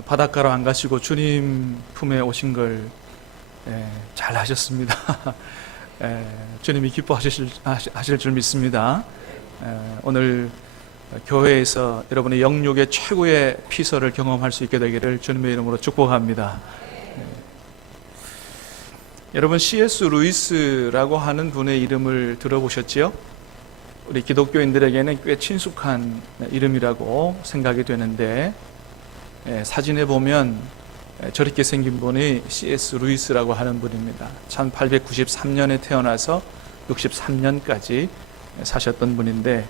바닷가로 안 가시고 주님 품에 오신 걸 잘 하셨습니다. 주님이 기뻐하실 줄 믿습니다. 오늘 교회에서 여러분의 영육의 최고의 피서를 경험할 수 있게 되기를 주님의 이름으로 축복합니다. 여러분, C.S. 루이스라고 하는 분의 이름을 들어보셨지요? 우리 기독교인들에게는 꽤 친숙한 이름이라고 생각이 되는데, 사진에 보면 저렇게 생긴 분이 C.S. 루이스라고 하는 분입니다. 1893년에 태어나서 63년까지 사셨던 분인데,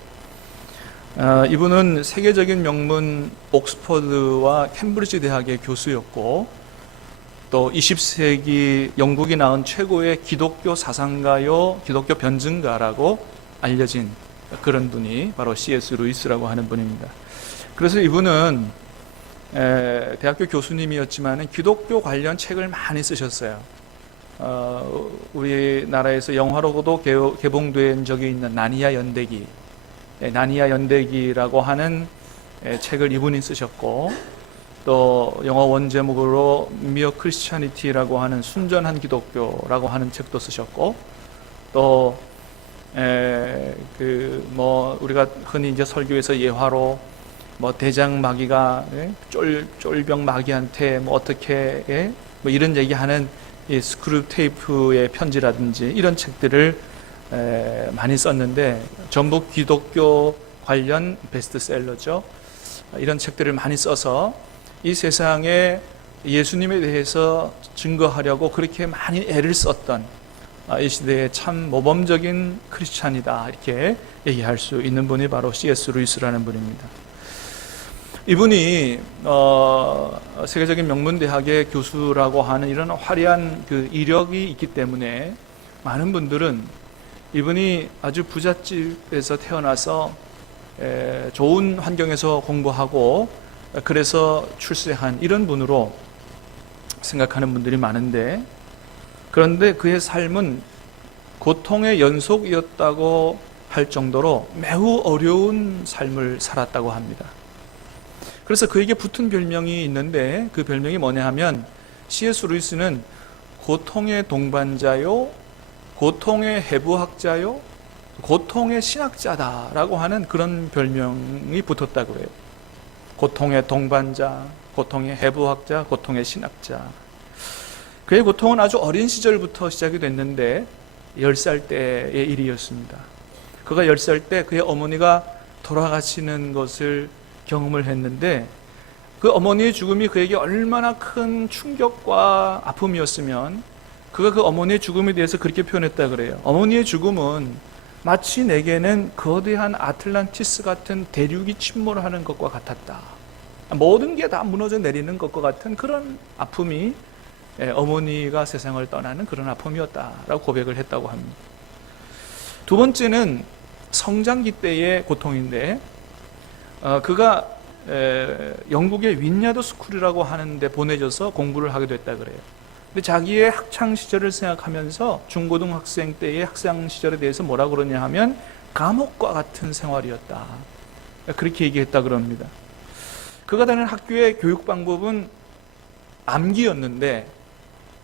이분은 세계적인 명문 옥스퍼드와 캠브리지 대학의 교수였고, 또 20세기 영국이 낳은 최고의 기독교 사상가요, 기독교 변증가라고 알려진 그런 분이 바로 C.S. 루이스라고 하는 분입니다. 그래서 이분은 대학교 교수님이었지만 기독교 관련 책을 많이 쓰셨어요. 우리나라에서 영화로도 개봉된 적이 있는 나니아 연대기, 나니아 연대기라고 하는 책을 이분이 쓰셨고, 또 영어 원제목으로 미어 크리스찬니티라고 하는 순전한 기독교라고 하는 책도 쓰셨고, 또 우리가 흔히 이제 설교에서 예화로 대장 마귀가 쫄병 마귀한테 어떻게 이런 얘기하는 이 스크류 테이프의 편지라든지 이런 책들을 많이 썼는데, 전부 기독교 관련 베스트셀러죠. 이런 책들을 많이 써서 이 세상에 예수님에 대해서 증거하려고 그렇게 많이 애를 썼던 이 시대의 참 모범적인 크리스찬이다, 이렇게 얘기할 수 있는 분이 바로 C.S. 루이스라는 분입니다. 이분이 세계적인 명문대학의 교수라고 하는 이런 화려한 그 이력이 있기 때문에 많은 분들은 이분이 아주 부잣집에서 태어나서 좋은 환경에서 공부하고 그래서 출세한 이런 분으로 생각하는 분들이 많은데, 그런데 그의 삶은 고통의 연속이었다고 할 정도로 매우 어려운 삶을 살았다고 합니다. 그래서 그에게 붙은 별명이 있는데, 그 별명이 뭐냐 하면 C.S. 루이스는 고통의 동반자요, 고통의 해부학자요, 고통의 신학자다라고 하는 그런 별명이 붙었다고 해요. 고통의 동반자, 고통의 해부학자, 고통의 신학자. 그의 고통은 아주 어린 시절부터 시작이 됐는데 10살 때의 일이었습니다. 그가 10살 때 그의 어머니가 돌아가시는 것을 경험을 했는데, 그 어머니의 죽음이 그에게 얼마나 큰 충격과 아픔이었으면 그가 그 어머니의 죽음에 대해서 그렇게 표현했다 그래요. 어머니의 죽음은 마치 내게는 거대한 아틀란티스 같은 대륙이 침몰하는 것과 같았다. 모든 게 다 무너져 내리는 것과 같은 그런 아픔이 어머니가 세상을 떠나는 그런 아픔이었다라고 고백을 했다고 합니다. 두 번째는 성장기 때의 고통인데, 그가 영국의 윈야드 스쿨이라고 하는데 보내져서 공부를 하게 됐다 그래요. 근데 자기의 학창 시절을 생각하면서 중고등학생 때의 학창 시절에 대해서 뭐라 그러냐 하면 감옥과 같은 생활이었다, 그렇게 얘기했다 그럽니다. 그가 다니는 학교의 교육 방법은 암기였는데,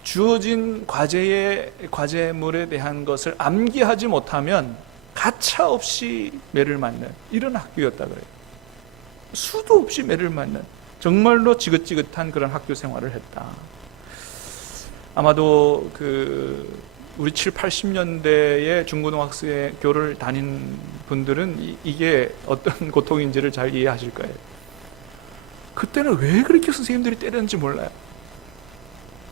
주어진 과제물에 대한 것을 암기하지 못하면 가차없이 매를 맞는 이런 학교였다 그래요. 수도 없이 매를 맞는 정말로 지긋지긋한 그런 학교 생활을 했다. 아마도 우리 7, 80년대에 중고등학교를 다닌 분들은 이게 어떤 고통인지를 잘 이해하실 거예요. 그때는 왜 그렇게 선생님들이 때렸는지 몰라요.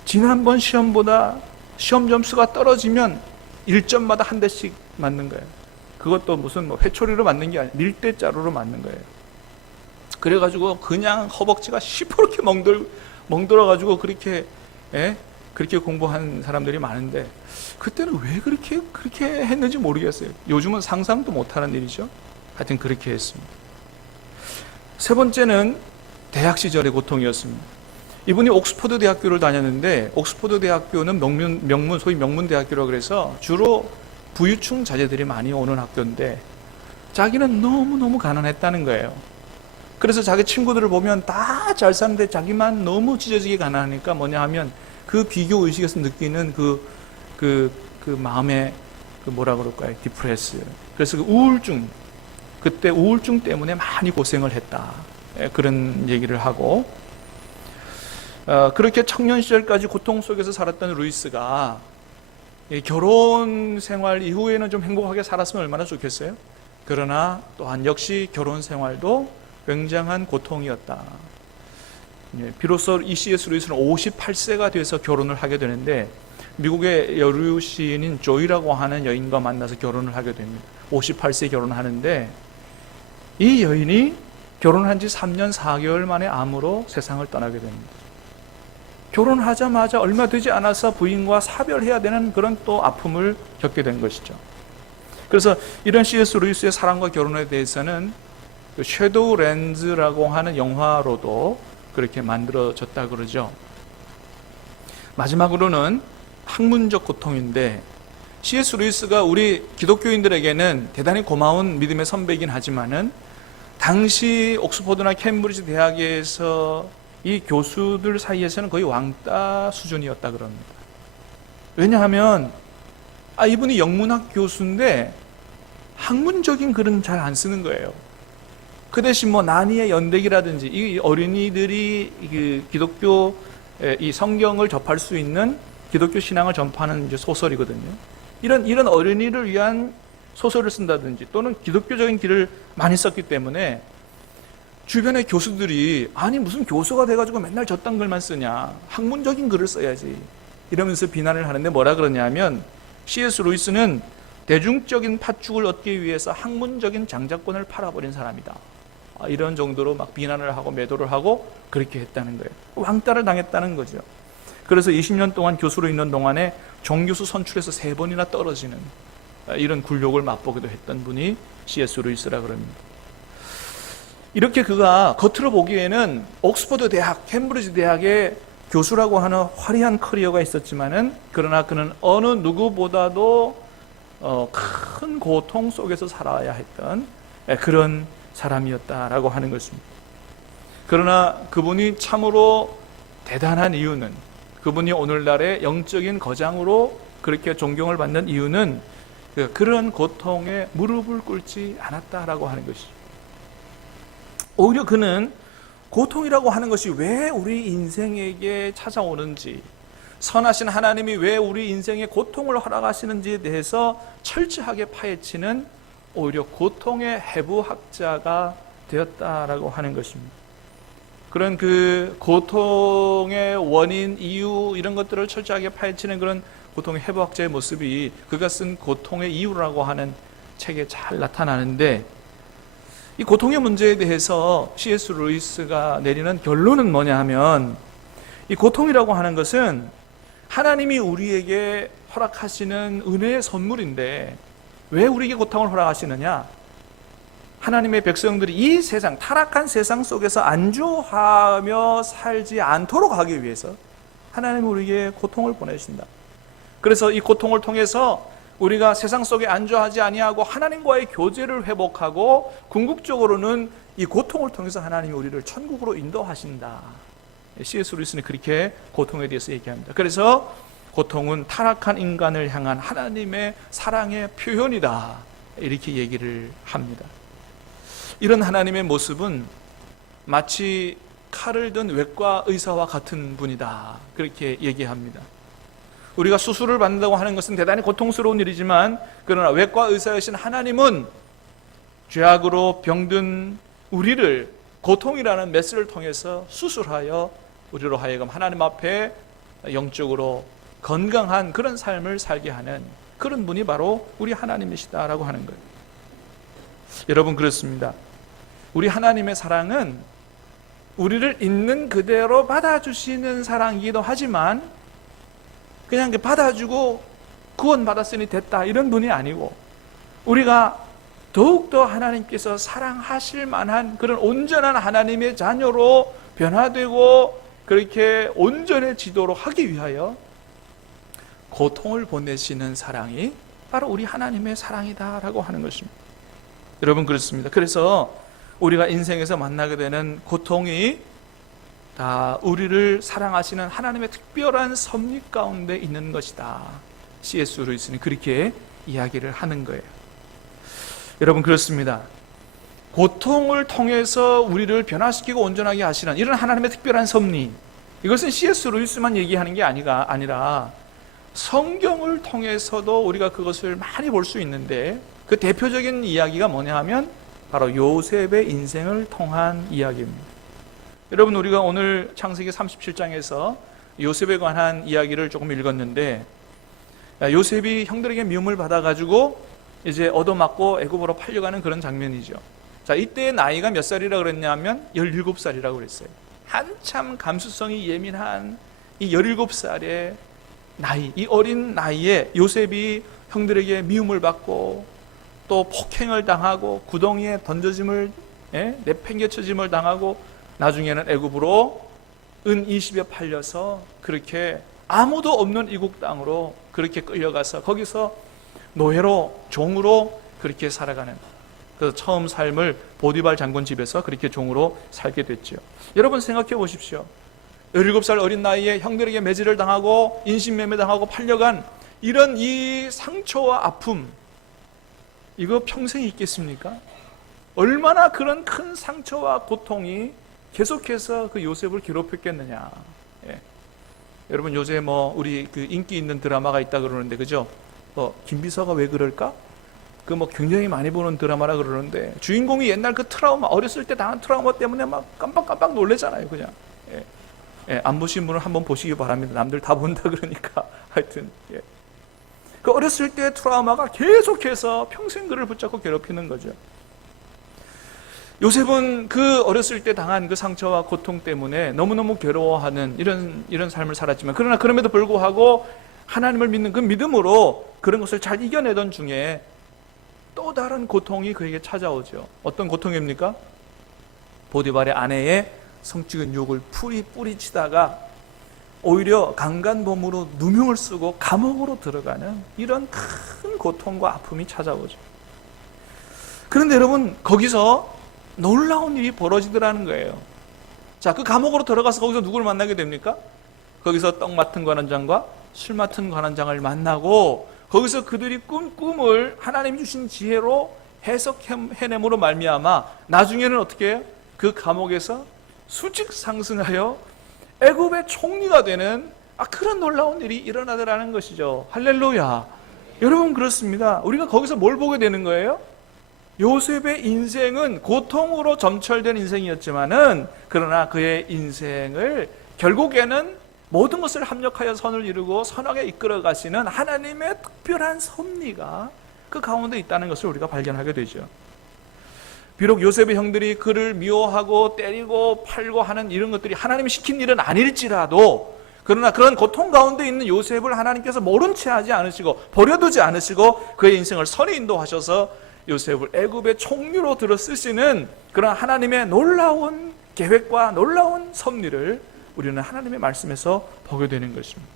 지난번 시험보다 시험 점수가 떨어지면 1점마다 한 대씩 맞는 거예요. 그것도 무슨 회초리로 맞는 게 아니라 밀대자루로 맞는 거예요. 그래가지고 그냥 허벅지가 시퍼렇게 멍들어가지고 그렇게 공부한 사람들이 많은데, 그때는 왜 그렇게 했는지 모르겠어요. 요즘은 상상도 못하는 일이죠. 하여튼 그렇게 했습니다. 세 번째는 대학 시절의 고통이었습니다. 이분이 옥스퍼드 대학교를 다녔는데, 옥스퍼드 대학교는 소위 명문 대학교라고 그래서 주로 부유층 자제들이 많이 오는 학교인데, 자기는 너무너무 가난했다는 거예요. 그래서 자기 친구들을 보면 다 잘 사는데 자기만 너무 찢어지게 가난하니까 뭐냐 하면 그 비교 의식에서 느끼는 그 마음의 그 뭐라 그럴까요? 디프레스. 그래서 그 우울증, 그때 우울증 때문에 많이 고생을 했다. 그런 얘기를 하고, 그렇게 청년 시절까지 고통 속에서 살았던 루이스가 결혼 생활 이후에는 좀 행복하게 살았으면 얼마나 좋겠어요? 그러나 또한 역시 결혼 생활도 굉장한 고통이었다. 비로소 이 C.S. 루이스는 58세가 돼서 결혼을 하게 되는데, 미국의 여류 시인인 조이라고 하는 여인과 만나서 결혼을 하게 됩니다. 58세에 결혼하는데, 이 여인이 결혼한 지 3년 4개월 만에 암으로 세상을 떠나게 됩니다. 결혼하자마자 얼마 되지 않아서 부인과 사별해야 되는 그런 또 아픔을 겪게 된 것이죠. 그래서 이런 C.S. 루이스의 사랑과 결혼에 대해서는 섀도우 랜즈라고 하는 영화로도 그렇게 만들어졌다 그러죠. 마지막으로는 학문적 고통인데, C.S. 루이스가 우리 기독교인들에게는 대단히 고마운 믿음의 선배이긴 하지만은 당시 옥스퍼드나 캠브리지 대학에서 이 교수들 사이에서는 거의 왕따 수준이었다 그럽니다. 왜냐하면 이분이 영문학 교수인데 학문적인 글은 잘 안 쓰는 거예요. 그 대신 뭐 나니의 연대기라든지 이 어린이들이 기독교 이 성경을 접할 수 있는 기독교 신앙을 전파하는 이제 소설이거든요. 이런 어린이를 위한 소설을 쓴다든지 또는 기독교적인 길을 많이 썼기 때문에 주변의 교수들이 무슨 교수가 돼가지고 맨날 저딴 글만 쓰냐, 학문적인 글을 써야지 이러면서 비난을 하는데, 뭐라 그러냐면 C.S. 루이스는 대중적인 팥죽을 얻기 위해서 학문적인 장자권을 팔아버린 사람이다, 이런 정도로 막 비난을 하고 매도를 하고 그렇게 했다는 거예요. 왕따를 당했다는 거죠. 그래서 20년 동안 교수로 있는 동안에 정교수 선출에서 3번이나 떨어지는 이런 굴욕을 맛보기도 했던 분이 C.S. 루이스라 그럽니다. 이렇게 그가 겉으로 보기에는 옥스퍼드 대학, 캠브리지 대학의 교수라고 하는 화려한 커리어가 있었지만은, 그러나 그는 어느 누구보다도 큰 고통 속에서 살아야 했던 그런 사람이었다라고 하는 것입니다. 그러나 그분이 참으로 대단한 이유는, 그분이 오늘날의 영적인 거장으로 그렇게 존경을 받는 이유는 그런 고통에 무릎을 꿇지 않았다라고 하는 것이죠. 오히려 그는 고통이라고 하는 것이 왜 우리 인생에게 찾아오는지, 선하신 하나님이 왜 우리 인생에 고통을 허락하시는지에 대해서 철저하게 파헤치는 오히려 고통의 해부학자가 되었다라고 하는 것입니다. 그런 그 고통의 원인, 이유 이런 것들을 철저하게 파헤치는 그런 고통의 해부학자의 모습이 그가 쓴 고통의 이유라고 하는 책에 잘 나타나는데, 이 고통의 문제에 대해서 C.S. 루이스가 내리는 결론은 뭐냐 하면, 이 고통이라고 하는 것은 하나님이 우리에게 허락하시는 은혜의 선물인데 왜 우리에게 고통을 허락하시느냐? 하나님의 백성들이 이 세상, 타락한 세상 속에서 안주하며 살지 않도록 하기 위해서 하나님이 우리에게 고통을 보내신다. 그래서 이 고통을 통해서 우리가 세상 속에 안주하지 아니하고 하나님과의 교제를 회복하고, 궁극적으로는 이 고통을 통해서 하나님이 우리를 천국으로 인도하신다. C.S. 루이스는 그렇게 고통에 대해서 얘기합니다. 그래서 고통은 타락한 인간을 향한 하나님의 사랑의 표현이다, 이렇게 얘기를 합니다. 이런 하나님의 모습은 마치 칼을 든 외과 의사와 같은 분이다, 그렇게 얘기합니다. 우리가 수술을 받는다고 하는 것은 대단히 고통스러운 일이지만, 그러나 외과 의사이신 하나님은 죄악으로 병든 우리를 고통이라는 메스를 통해서 수술하여 우리로 하여금 하나님 앞에 영적으로 건강한 그런 삶을 살게 하는 그런 분이 바로 우리 하나님이시다라고 하는 거예요. 여러분, 그렇습니다. 우리 하나님의 사랑은 우리를 있는 그대로 받아주시는 사랑이기도 하지만, 그냥 받아주고 구원받았으니 됐다 이런 분이 아니고, 우리가 더욱더 하나님께서 사랑하실 만한 그런 온전한 하나님의 자녀로 변화되고 그렇게 온전해지도록 하기 위하여 고통을 보내시는 사랑이 바로 우리 하나님의 사랑이다라고 하는 것입니다. 여러분, 그렇습니다. 그래서 우리가 인생에서 만나게 되는 고통이 다 우리를 사랑하시는 하나님의 특별한 섭리 가운데 있는 것이다. C.S. 루이스는 그렇게 이야기를 하는 거예요. 여러분, 그렇습니다. 고통을 통해서 우리를 변화시키고 온전하게 하시는 이런 하나님의 특별한 섭리, 이것은 C.S. 루이스만 얘기하는 게 아니라 성경을 통해서도 우리가 그것을 많이 볼 수 있는데, 그 대표적인 이야기가 뭐냐 하면 바로 요셉의 인생을 통한 이야기입니다. 여러분, 우리가 오늘 창세기 37장에서 요셉에 관한 이야기를 조금 읽었는데, 요셉이 형들에게 미움을 받아가지고 이제 얻어맞고 애굽으로 팔려가는 그런 장면이죠. 자, 이때의 나이가 몇 살이라고 그랬냐면 17살이라고 그랬어요. 한참 감수성이 예민한 이 17살의 나이, 이 어린 나이에 요셉이 형들에게 미움을 받고 또 폭행을 당하고 구덩이에 던져짐을, 내팽개쳐짐을 당하고 나중에는 애굽으로 은 20에 팔려서 그렇게 아무도 없는 이국 땅으로 그렇게 끌려가서 거기서 노예로, 종으로 그렇게 살아가는, 그래서 처음 삶을 보디발 장군 집에서 그렇게 종으로 살게 됐죠. 여러분, 생각해 보십시오. 17살 어린 나이에 형들에게 매질을 당하고 인신매매 당하고 팔려간 이런 이 상처와 아픔, 이거 평생 있겠습니까? 얼마나 그런 큰 상처와 고통이 계속해서 그 요셉을 괴롭혔겠느냐. 여러분, 요새 우리 그 인기 있는 드라마가 있다 그러는데, 그죠? 김비서가 왜 그럴까? 그 굉장히 많이 보는 드라마라 그러는데, 주인공이 옛날 그 트라우마, 어렸을 때 당한 트라우마 때문에 막 깜빡깜빡 놀래잖아요, 그냥. 안 보신 분은 한번 보시기 바랍니다. 남들 다 본다 그러니까. 하여튼, 그 어렸을 때 트라우마가 계속해서 평생 그를 붙잡고 괴롭히는 거죠. 요셉은 그 어렸을 때 당한 그 상처와 고통 때문에 너무너무 괴로워하는 이런 삶을 살았지만, 그러나 그럼에도 불구하고 하나님을 믿는 그 믿음으로 그런 것을 잘 이겨내던 중에 또 다른 고통이 그에게 찾아오죠. 어떤 고통입니까? 보디발의 아내의 성적인 유혹을 뿌리치다가 오히려 강간범으로 누명을 쓰고 감옥으로 들어가는 이런 큰 고통과 아픔이 찾아오죠. 그런데 여러분, 거기서 놀라운 일이 벌어지더라는 거예요. 자, 그 감옥으로 들어가서 거기서 누구를 만나게 됩니까? 거기서 떡 맡은 관원장과 술 맡은 관원장을 만나고, 거기서 그들이 꿈을 하나님이 주신 지혜로 해석해냄으로 말미암아 나중에는 어떻게 해요? 그 감옥에서 수직 상승하여 애굽의 총리가 되는 그런 놀라운 일이 일어나더라는 것이죠. 할렐루야. 여러분, 그렇습니다. 우리가 거기서 뭘 보게 되는 거예요? 요셉의 인생은 고통으로 점철된 인생이었지만은, 그러나 그의 인생을 결국에는 모든 것을 합력하여 선을 이루고 선하게 이끌어 가시는 하나님의 특별한 섭리가 그 가운데 있다는 것을 우리가 발견하게 되죠. 비록 요셉의 형들이 그를 미워하고 때리고 팔고 하는 이런 것들이 하나님이 시킨 일은 아닐지라도, 그러나 그런 고통 가운데 있는 요셉을 하나님께서 모른 채 하지 않으시고 버려두지 않으시고 그의 인생을 선에 인도하셔서 요셉을 애굽의 총리로 들어 쓰시는 그런 하나님의 놀라운 계획과 놀라운 섭리를 우리는 하나님의 말씀에서 보게 되는 것입니다.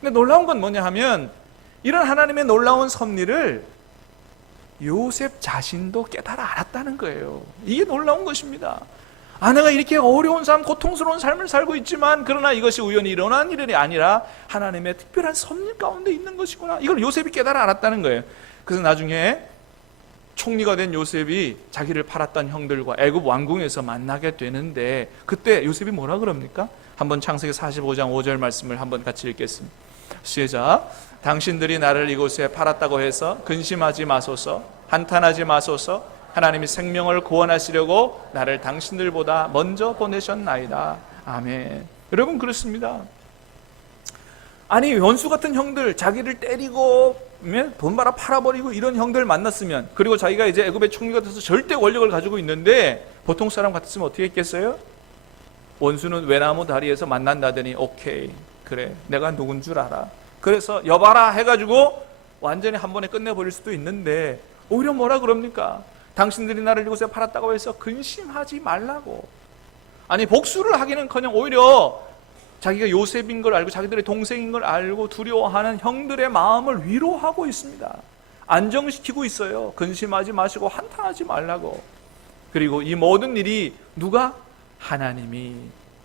근데 놀라운 건 뭐냐 하면, 이런 하나님의 놀라운 섭리를 요셉 자신도 깨달아 알았다는 거예요. 이게 놀라운 것입니다. 아내가 이렇게 어려운 삶, 고통스러운 삶을 살고 있지만, 그러나 이것이 우연히 일어난 일이 아니라 하나님의 특별한 섭리 가운데 있는 것이구나. 이걸 요셉이 깨달아 알았다는 거예요. 그래서 나중에 총리가 된 요셉이 자기를 팔았던 형들과 애굽 왕궁에서 만나게 되는데, 그때 요셉이 뭐라 그럽니까? 한번 창세기 45장 5절 말씀을 한번 같이 읽겠습니다. 시작. 당신들이 나를 이곳에 팔았다고 해서 근심하지 마소서, 한탄하지 마소서. 하나님이 생명을 구원하시려고 나를 당신들보다 먼저 보내셨나이다. 아멘. 여러분, 그렇습니다. 아니, 원수 같은 형들, 자기를 때리고 돈 받아 팔아버리고 이런 형들 만났으면, 그리고 자기가 이제 애굽의 총리가 돼서 절대 권력을 가지고 있는데, 보통 사람 같았으면 어떻게 했겠어요? 원수는 외나무 다리에서 만난다더니 오케이, 그래, 내가 누군 줄 알아, 그래서 여봐라 해가지고 완전히 한 번에 끝내버릴 수도 있는데, 오히려 뭐라 그럽니까? 당신들이 나를 이곳에 팔았다고 해서 근심하지 말라고. 아니, 복수를 하기는커녕 오히려 자기가 요셉인 걸 알고 자기들의 동생인 걸 알고 두려워하는 형들의 마음을 위로하고 있습니다. 안정시키고 있어요. 근심하지 마시고 한탄하지 말라고. 그리고 이 모든 일이 누가? 하나님이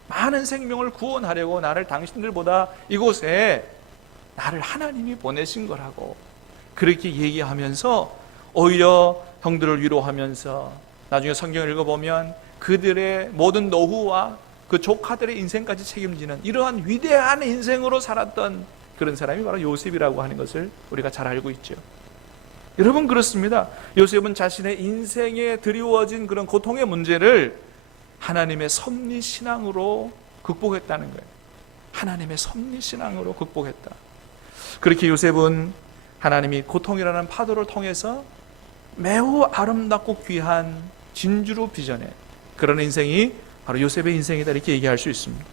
많은 생명을 구원하려고 나를 당신들보다 이곳에 나를 하나님이 보내신 거라고 그렇게 얘기하면서 오히려 형들을 위로하면서 나중에 성경을 읽어보면 그들의 모든 노후와 그 조카들의 인생까지 책임지는 이러한 위대한 인생으로 살았던 그런 사람이 바로 요셉이라고 하는 것을 우리가 잘 알고 있죠. 여러분, 그렇습니다. 요셉은 자신의 인생에 드리워진 그런 고통의 문제를 하나님의 섭리신앙으로 극복했다는 거예요. 하나님의 섭리신앙으로 극복했다. 그렇게 요셉은 하나님이 고통이라는 파도를 통해서 매우 아름답고 귀한 진주로 빚어낸 그런 인생이 바로 요셉의 인생이다, 이렇게 얘기할 수 있습니다.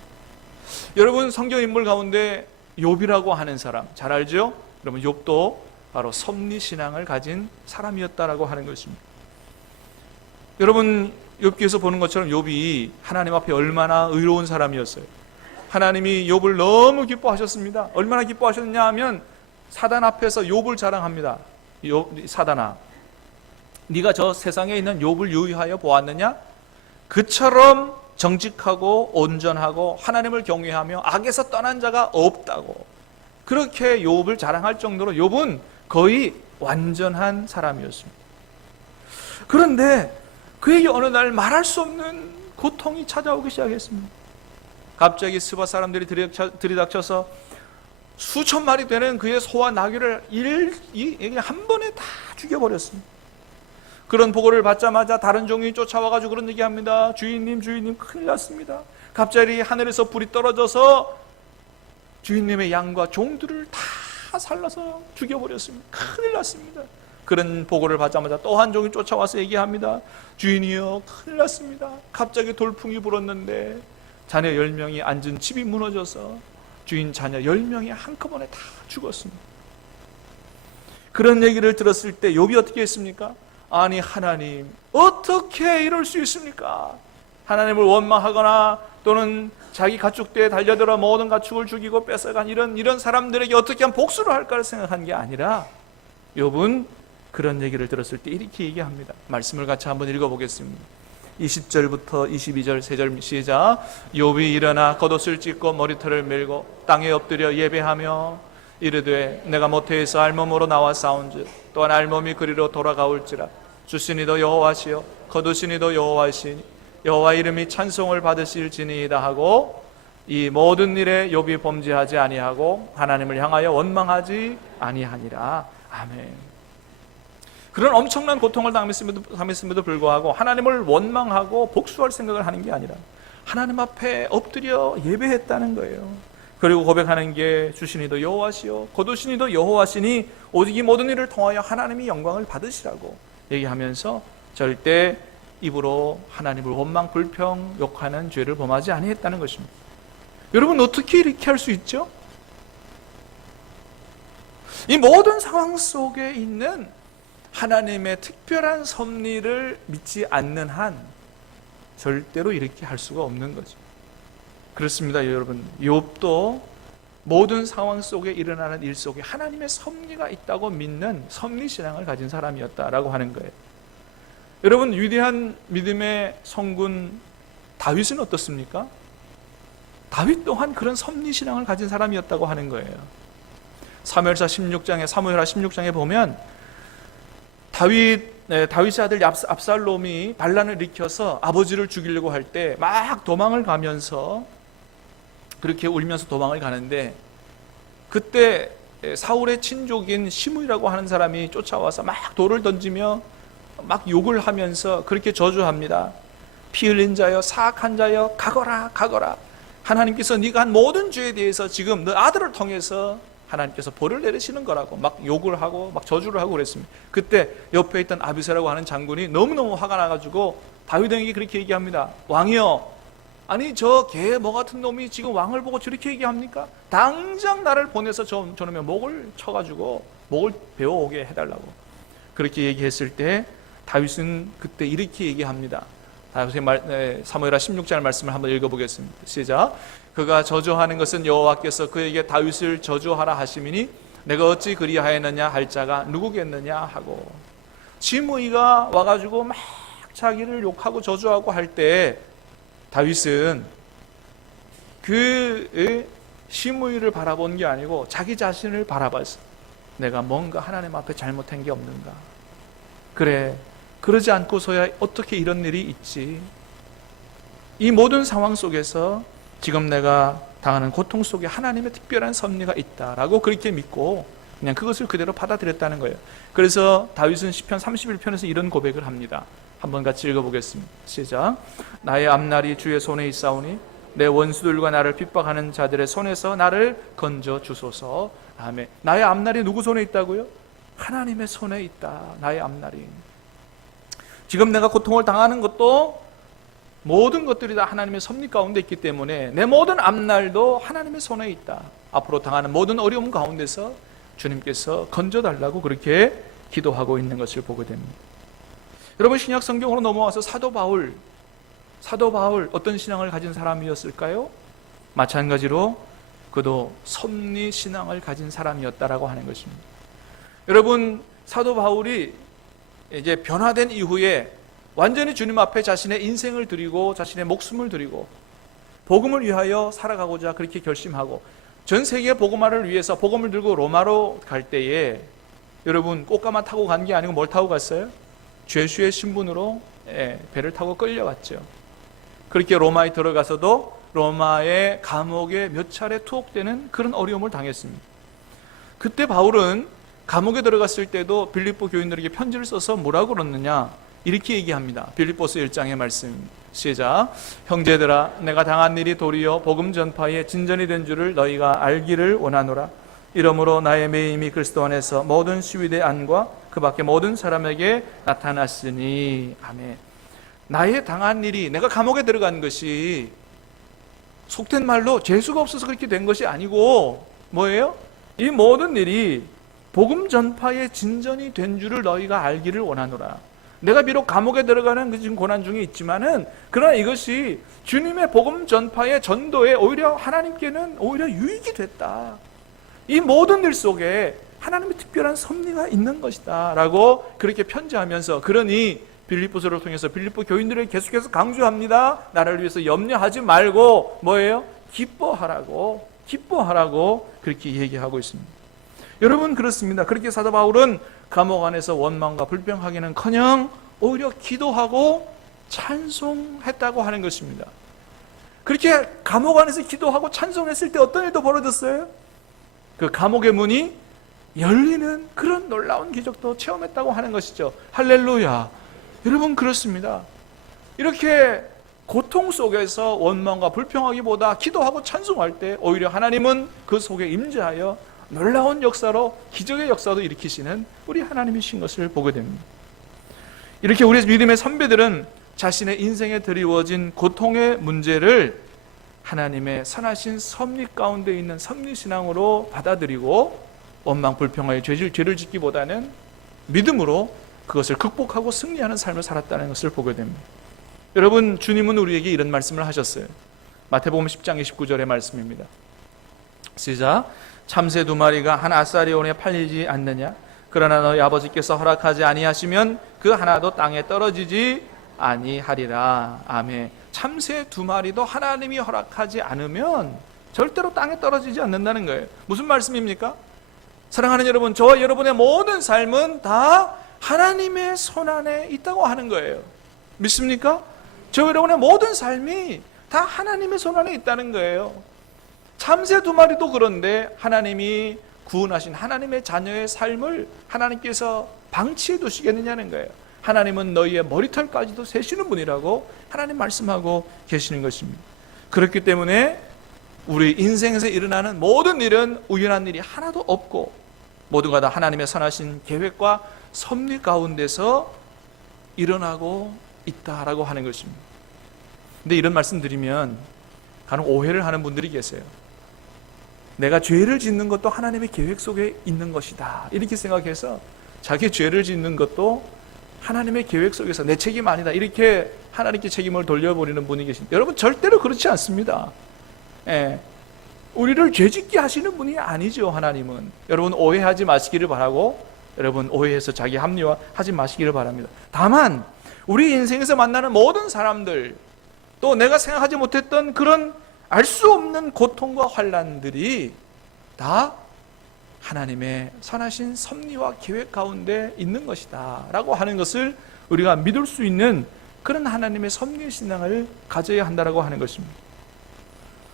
여러분, 성경 인물 가운데 욥이라고 하는 사람 잘 알죠? 여러분, 욥도 바로 섭리신앙을 가진 사람이었다라고 하는 것입니다. 여러분, 욥기에서 보는 것처럼 욥이 하나님 앞에 얼마나 의로운 사람이었어요. 하나님이 욥을 너무 기뻐하셨습니다. 얼마나 기뻐하셨느냐 하면 사단 앞에서 욥을 자랑합니다. 사단아, 네가 저 세상에 있는 욥을 유의하여 보았느냐? 그처럼 정직하고 온전하고 하나님을 경외하며 악에서 떠난 자가 없다고, 그렇게 욥을 자랑할 정도로 욥은 거의 완전한 사람이었습니다. 그런데 그에게 어느 날 말할 수 없는 고통이 찾아오기 시작했습니다. 갑자기 스바 사람들이 들이닥쳐서 수천 마리 되는 그의 소와 나귀를 한 번에 다 죽여버렸습니다. 그런 보고를 받자마자 다른 종이 쫓아와가지고 그런 얘기합니다. 주인님 큰일 났습니다. 갑자기 하늘에서 불이 떨어져서 주인님의 양과 종들을 다 살라서 죽여버렸습니다. 큰일 났습니다. 그런 보고를 받자마자 또 한 종이 쫓아와서 얘기합니다. 주인이여, 큰일 났습니다. 갑자기 돌풍이 불었는데 자녀 10명이 앉은 집이 무너져서 주인 자녀 10명이 한꺼번에 다 죽었습니다. 그런 얘기를 들었을 때 욥이 어떻게 했습니까? 아니, 하나님, 어떻게 이럴 수 있습니까? 하나님을 원망하거나 또는 자기 가축대에 달려들어 모든 가축을 죽이고 뺏어간 이런 사람들에게 어떻게 하면 복수를 할까를 생각한 게 아니라 욥은 그런 얘기를 들었을 때 이렇게 얘기합니다. 말씀을 같이 한번 읽어보겠습니다. 20절부터 22절 3절 시작. 욥이 일어나 겉옷을 찢고 머리털을 밀고 땅에 엎드려 예배하며 이르되 내가 모태에서 알몸으로 나와 싸운즉 또한 알몸이 그리로 돌아가올지라. 주시니도 여호와시요 거두시니도 여호와시니 여호와 이름이 찬송을 받으실지니이다 하고 이 모든 일에 욥이 범죄하지 아니하고 하나님을 향하여 원망하지 아니하니라. 아멘. 그런 엄청난 고통을 당했음에도 불구하고 하나님을 원망하고 복수할 생각을 하는 게 아니라 하나님 앞에 엎드려 예배했다는 거예요. 그리고 고백하는 게 주시니도 여호와시요 거두시니도 여호와시니 오직 이 모든 일을 통하여 하나님이 영광을 받으시라고 얘기하면서 절대 입으로 하나님을 원망, 불평, 욕하는 죄를 범하지 아니했다는 것입니다. 여러분, 어떻게 이렇게 할 수 있죠? 이 모든 상황 속에 있는 하나님의 특별한 섭리를 믿지 않는 한 절대로 이렇게 할 수가 없는 거죠. 그렇습니다, 여러분. 욥도 모든 상황 속에 일어나는 일 속에 하나님의 섭리가 있다고 믿는 섭리신앙을 가진 사람이었다라고 하는 거예요. 여러분, 위대한 믿음의 성군 다윗은 어떻습니까? 다윗 또한 그런 섭리신앙을 가진 사람이었다고 하는 거예요. 사무엘하 16장에 보면 다윗의 아들 압살롬이 반란을 일으켜서 아버지를 죽이려고 할 때 막 도망을 가면서 그렇게 울면서 도망을 가는데 그때 사울의 친족인 시므이라고 하는 사람이 쫓아와서 막 돌을 던지며 막 욕을 하면서 그렇게 저주합니다. 피 흘린 자여, 사악한 자여, 가거라 가거라. 하나님께서 네가 한 모든 죄에 대해서 지금 너 아들을 통해서 하나님께서 벌을 내리시는 거라고 막 욕을 하고 막 저주를 하고 그랬습니다. 그때 옆에 있던 아비새라고 하는 장군이 너무너무 화가 나가지고 다윗에게 그렇게 얘기합니다. 왕이여, 아니 저 개 뭐 같은 놈이 지금 왕을 보고 저렇게 얘기합니까? 당장 나를 보내서 저놈의 목을 쳐가지고 목을 베어오게 해달라고 그렇게 얘기했을 때 다윗은 그때 이렇게 얘기합니다. 사무엘하 16장 말씀을 한번 읽어보겠습니다. 시작. 그가 저주하는 것은 여호와께서 그에게 다윗을 저주하라 하심이니 내가 어찌 그리하였느냐 할 자가 누구겠느냐 하고, 시므이가 와가지고 막 자기를 욕하고 저주하고 할 때 다윗은 그 시므이를 바라본 게 아니고 자기 자신을 바라봤어. 내가 뭔가 하나님 앞에 잘못한 게 없는가. 그래, 그러지 않고서야 어떻게 이런 일이 있지. 이 모든 상황 속에서 지금 내가 당하는 고통 속에 하나님의 특별한 섭리가 있다라고 그렇게 믿고 그냥 그것을 그대로 받아들였다는 거예요. 그래서 다윗은 시편 31편에서 이런 고백을 합니다. 한번 같이 읽어보겠습니다. 시작. 나의 앞날이 주의 손에 있사오니 내 원수들과 나를 핍박하는 자들의 손에서 나를 건져 주소서. 아멘. 나의 앞날이 누구 손에 있다고요? 하나님의 손에 있다. 나의 앞날이. 지금 내가 고통을 당하는 것도 모든 것들이 다 하나님의 섭리 가운데 있기 때문에 내 모든 앞날도 하나님의 손에 있다. 앞으로 당하는 모든 어려움 가운데서 주님께서 건져달라고 그렇게 기도하고 있는 것을 보게 됩니다. 여러분, 신약 성경으로 넘어와서 사도 바울 어떤 신앙을 가진 사람이었을까요? 마찬가지로 그도 섭리 신앙을 가진 사람이었다라고 하는 것입니다. 여러분, 사도 바울이 이제 변화된 이후에 완전히 주님 앞에 자신의 인생을 드리고 자신의 목숨을 드리고 복음을 위하여 살아가고자 그렇게 결심하고 전 세계 복음화를 위해서 복음을 들고 로마로 갈 때에 여러분, 꽃가마 타고 간 게 아니고 뭘 타고 갔어요? 죄수의 신분으로 배를 타고 끌려갔죠. 그렇게 로마에 들어가서도 로마의 감옥에 몇 차례 투옥되는 그런 어려움을 당했습니다. 그때 바울은 감옥에 들어갔을 때도 빌립보 교인들에게 편지를 써서 뭐라고 그러느냐, 이렇게 얘기합니다. 빌립보서 1장의 말씀 시작. 형제들아, 내가 당한 일이 도리어 복음 전파에 진전이 된 줄을 너희가 알기를 원하노라. 이러므로 나의 매임이 그리스도 안에서 모든 시위대 안과 그 밖에 모든 사람에게 나타났으니. 아멘. 나의 당한 일이, 내가 감옥에 들어간 것이 속된 말로 재수가 없어서 그렇게 된 것이 아니고 뭐예요? 이 모든 일이 복음 전파의 진전이 된 줄을 너희가 알기를 원하노라. 내가 비록 감옥에 들어가는 그 지금 고난 중에 있지만은 그러나 이것이 주님의 복음 전파의 전도에 오히려 하나님께는 오히려 유익이 됐다. 이 모든 일 속에 하나님의 특별한 섭리가 있는 것이다 라고 그렇게 편지하면서, 그러니 빌립보서를 통해서 빌립보 교인들에게 계속해서 강조합니다. 나를 위해서 염려하지 말고 뭐예요? 기뻐하라고 그렇게 얘기하고 있습니다. 여러분, 그렇습니다. 그렇게 사도 바울은 감옥 안에서 원망과 불평하기는커녕 오히려 기도하고 찬송했다고 하는 것입니다. 그렇게 감옥 안에서 기도하고 찬송했을 때 어떤 일도 벌어졌어요? 그 감옥의 문이 열리는 그런 놀라운 기적도 체험했다고 하는 것이죠. 할렐루야. 여러분, 그렇습니다. 이렇게 고통 속에서 원망과 불평하기보다 기도하고 찬송할 때 오히려 하나님은 그 속에 임재하여 놀라운 역사로, 기적의 역사도 일으키시는 우리 하나님이신 것을 보게 됩니다. 이렇게 우리 믿음의 선배들은 자신의 인생에 드리워진 고통의 문제를 하나님의 선하신 섭리 가운데 있는 섭리신앙으로 받아들이고 원망 불평하여 죄를 짓기보다는 믿음으로 그것을 극복하고 승리하는 삶을 살았다는 것을 보게 됩니다. 여러분, 주님은 우리에게 이런 말씀을 하셨어요. 마태복음 10장 29절의 말씀입니다. 시작. 참새 2마리가 한 아사리온에 팔리지 않느냐? 그러나 너희 아버지께서 허락하지 아니하시면 그 하나도 땅에 떨어지지 아니하리라. 아멘. 참새 2마리도 하나님이 허락하지 않으면 절대로 땅에 떨어지지 않는다는 거예요. 무슨 말씀입니까? 사랑하는 여러분, 저와 여러분의 모든 삶은 다 하나님의 손안에 있다고 하는 거예요. 믿습니까? 저와 여러분의 모든 삶이 다 하나님의 손안에 있다는 거예요. 참새 2마리도 그런데 하나님이 구원하신 하나님의 자녀의 삶을 하나님께서 방치해 두시겠느냐는 거예요. 하나님은 너희의 머리털까지도 세시는 분이라고 하나님 말씀하고 계시는 것입니다. 그렇기 때문에 우리 인생에서 일어나는 모든 일은 우연한 일이 하나도 없고 모두가 다 하나님의 선하신 계획과 섭리 가운데서 일어나고 있다라고 하는 것입니다. 근데 이런 말씀 드리면 간혹 오해를 하는 분들이 계세요. 내가 죄를 짓는 것도 하나님의 계획 속에 있는 것이다, 이렇게 생각해서 자기 죄를 짓는 것도 하나님의 계획 속에서 내 책임 아니다, 이렇게 하나님께 책임을 돌려버리는 분이 계십니다. 여러분, 절대로 그렇지 않습니다. 우리를 죄짓게 하시는 분이 아니죠. 하나님은. 여러분, 오해하지 마시기를 바라고, 여러분 오해해서 자기 합리화하지 마시기를 바랍니다. 다만 우리 인생에서 만나는 모든 사람들, 또 내가 생각하지 못했던 그런 알 수 없는 고통과 환난들이 다 하나님의 선하신 섭리와 계획 가운데 있는 것이다 라고 하는 것을 우리가 믿을 수 있는 그런 하나님의 섭리 신앙을 가져야 한다라고 하는 것입니다.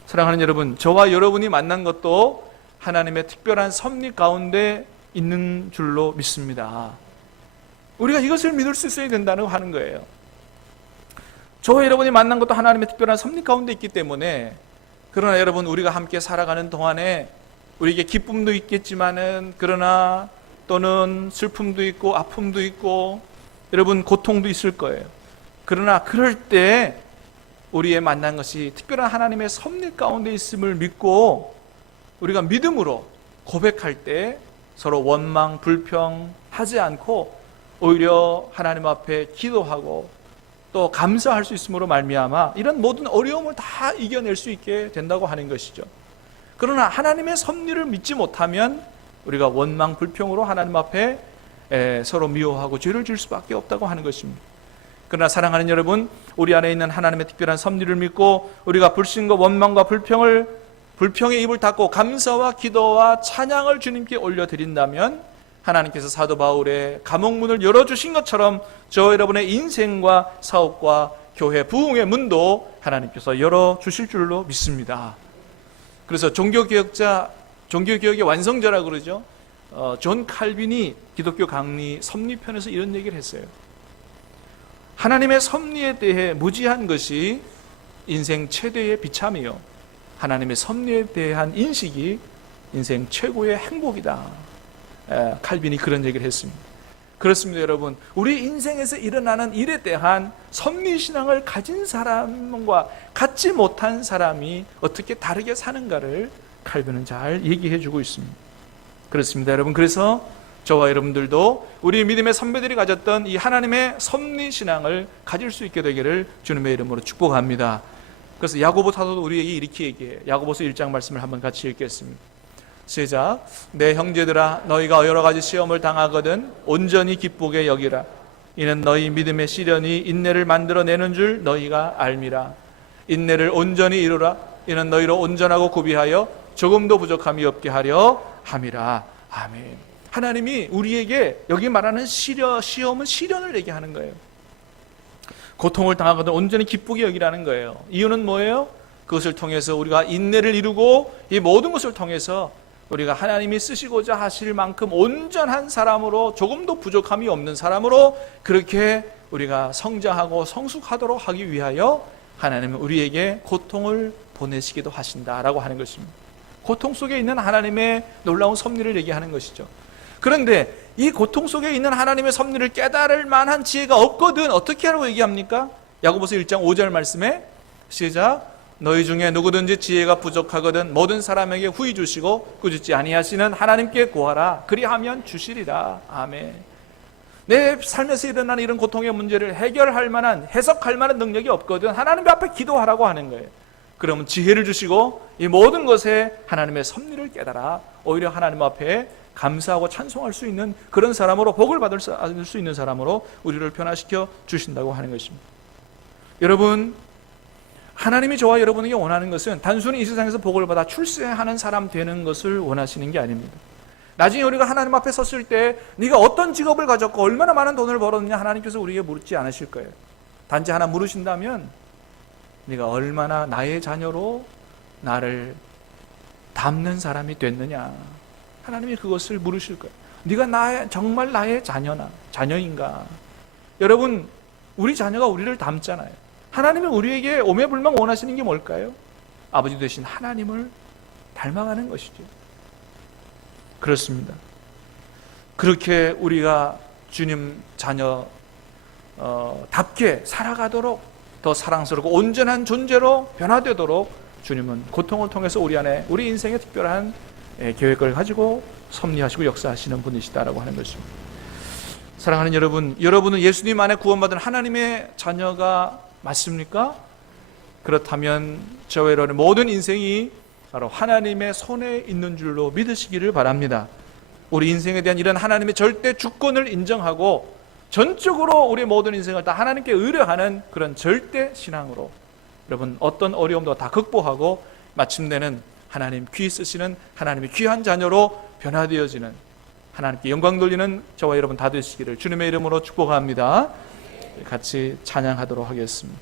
사랑하는 여러분, 저와 여러분이 만난 것도 하나님의 특별한 섭리 가운데 있는 줄로 믿습니다. 우리가 이것을 믿을 수 있어야 된다고 하는 거예요. 저와 여러분이 만난 것도 하나님의 특별한 섭리 가운데 있기 때문에, 그러나 여러분, 우리가 함께 살아가는 동안에 우리에게 기쁨도 있겠지만은, 그러나 또는 슬픔도 있고 아픔도 있고 여러분 고통도 있을 거예요. 그러나 그럴 때 우리의 만난 것이 특별한 하나님의 섭리 가운데 있음을 믿고 우리가 믿음으로 고백할 때 서로 원망 불평하지 않고 오히려 하나님 앞에 기도하고 또 감사할 수 있음으로 말미암아 이런 모든 어려움을 다 이겨낼 수 있게 된다고 하는 것이죠. 그러나 하나님의 섭리를 믿지 못하면 우리가 원망 불평으로 하나님 앞에 서로 미워하고 죄를 지을 수밖에 없다고 하는 것입니다. 그러나 사랑하는 여러분, 우리 안에 있는 하나님의 특별한 섭리를 믿고 우리가 불신과 원망과 불평의 입을 닫고 감사와 기도와 찬양을 주님께 올려드린다면 하나님께서 사도 바울의 감옥문을 열어주신 것처럼 저 여러분의 인생과 사업과 교회 부흥의 문도 하나님께서 열어주실 줄로 믿습니다. 그래서 종교개혁의 완성자라고 그러죠. 존 칼빈이 기독교 강리 섭리편에서 이런 얘기를 했어요. 하나님의 섭리에 대해 무지한 것이 인생 최대의 비참이요, 하나님의 섭리에 대한 인식이 인생 최고의 행복이다. 칼빈이 그런 얘기를 했습니다. 그렇습니다, 여러분. 우리 인생에서 일어나는 일에 대한 섭리신앙을 가진 사람과 갖지 못한 사람이 어떻게 다르게 사는가를 칼빈은 잘 얘기해 주고 있습니다. 그렇습니다, 여러분. 그래서 저와 여러분들도 우리 믿음의 선배들이 가졌던 이 하나님의 섭리신앙을 가질 수 있게 되기를 주님의 이름으로 축복합니다. 그래서 야고보 사도도 우리에게 이렇게 얘기해요. 야고보서 1장 말씀을 한번 같이 읽겠습니다. 시작. 내 형제들아, 너희가 여러 가지 시험을 당하거든 온전히 기쁘게 여기라. 이는 너희 믿음의 시련이 인내를 만들어내는 줄 너희가 알미라. 인내를 온전히 이루라. 이는 너희로 온전하고 구비하여 조금도 부족함이 없게 하려 함이라. 아멘. 하나님이 우리에게 여기 말하는 시험은 시련을 얘기하는 거예요. 고통을 당하거든 온전히 기쁘게 여기라는 거예요. 이유는 뭐예요? 그것을 통해서 우리가 인내를 이루고 이 모든 것을 통해서 우리가 하나님이 쓰시고자 하실 만큼 온전한 사람으로, 조금도 부족함이 없는 사람으로 그렇게 우리가 성장하고 성숙하도록 하기 위하여 하나님은 우리에게 고통을 보내시기도 하신다라고 하는 것입니다. 고통 속에 있는 하나님의 놀라운 섭리를 얘기하는 것이죠. 그런데 이 고통 속에 있는 하나님의 섭리를 깨달을 만한 지혜가 없거든 어떻게 하라고 얘기합니까? 야고보서 1장 5절 말씀에 시작. 너희 중에 누구든지 지혜가 부족하거든 모든 사람에게 후히 주시고 꾸짖지 아니하시는 하나님께 구하라. 그리하면 주시리라. 아멘. 내 삶에서 일어나는 이런 고통의 문제를 해결할 만한, 해석할 만한 능력이 없거든 하나님 앞에 기도하라고 하는 거예요. 그러면 지혜를 주시고 이 모든 것에 하나님의 섭리를 깨달아 오히려 하나님 앞에 감사하고 찬송할 수 있는 그런 사람으로, 복을 받을 수 있는 사람으로 우리를 변화시켜 주신다고 하는 것입니다. 여러분, 하나님이 저와 여러분에게 원하는 것은 단순히 이 세상에서 복을 받아 출세하는 사람 되는 것을 원하시는 게 아닙니다. 나중에 우리가 하나님 앞에 섰을 때 네가 어떤 직업을 가졌고 얼마나 많은 돈을 벌었느냐 하나님께서 우리에게 물지 않으실 거예요. 단지 하나 물으신다면 네가 얼마나 나의 자녀로 나를 담는 사람이 됐느냐, 하나님이 그것을 물으실 거예요. 네가 정말 나의 자녀인가? 여러분, 우리 자녀가 우리를 닮잖아요. 하나님이 우리에게 오매불망 원하시는 게 뭘까요? 아버지 되신 하나님을 닮아가는 것이죠. 그렇습니다. 그렇게 우리가 주님 자녀 답게 살아가도록, 더 사랑스럽고 온전한 존재로 변화되도록 주님은 고통을 통해서 우리 안에, 우리 인생에 특별한 계획을 가지고 섭리하시고 역사하시는 분이시다라고 하는 것입니다. 사랑하는 여러분, 여러분은 예수님 안에 구원받은 하나님의 자녀가 맞습니까? 그렇다면 저와 여러분의 모든 인생이 바로 하나님의 손에 있는 줄로 믿으시기를 바랍니다. 우리 인생에 대한 이런 하나님의 절대 주권을 인정하고 전적으로 우리 모든 인생을 다 하나님께 의뢰하는 그런 절대 신앙으로 여러분 어떤 어려움도 다 극복하고 마침내는 하나님 귀 쓰시는 하나님의 귀한 자녀로 변화되어지는, 하나님께 영광 돌리는 저와 여러분 다 되시기를 주님의 이름으로 축복합니다. 같이 찬양하도록 하겠습니다.